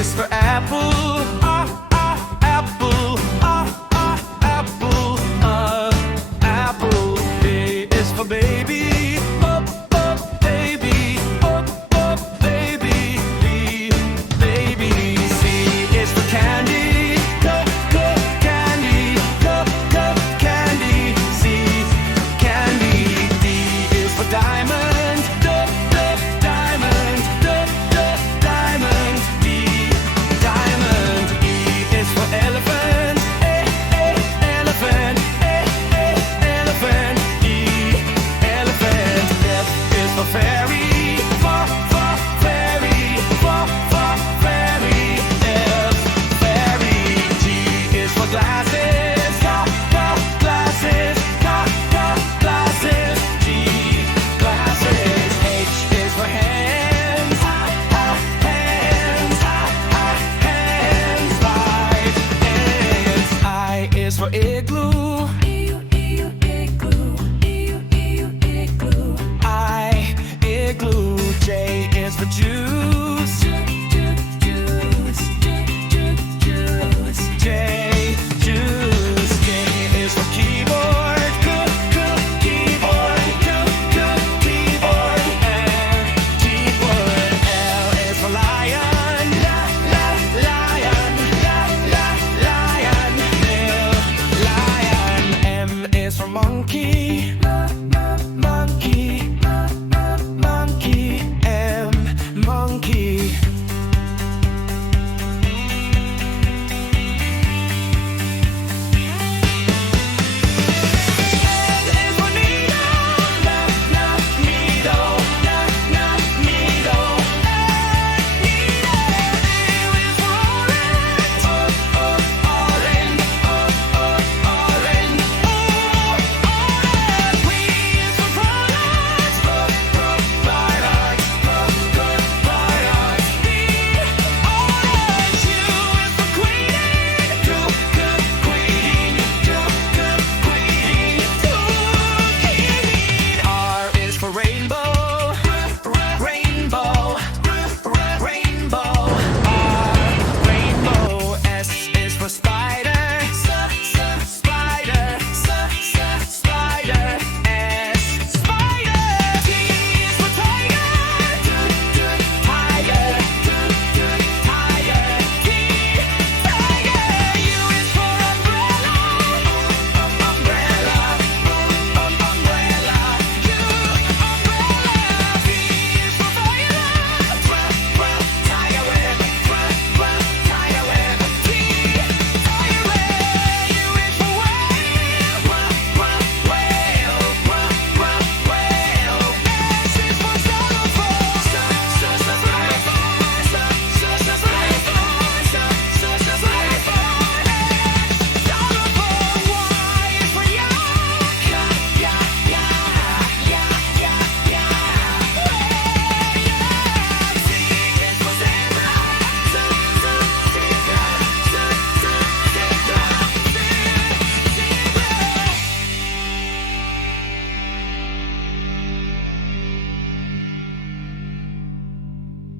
is for apple. Apple. Apple. Apple. B is for baby. Baby. Baby. Baby. C is for candy. Candy. Candy. C, candy. D is for diamond. Diamond. Diamond. D, diamond. E is for elephant. Elephant. Elephant. E, elephant. F is for fairy. Fairy. Fairy. F, fairy. G is for glasses. Glasses. Glasses. G, glasses. H is for hands. Hands. Hands. I is for igloo.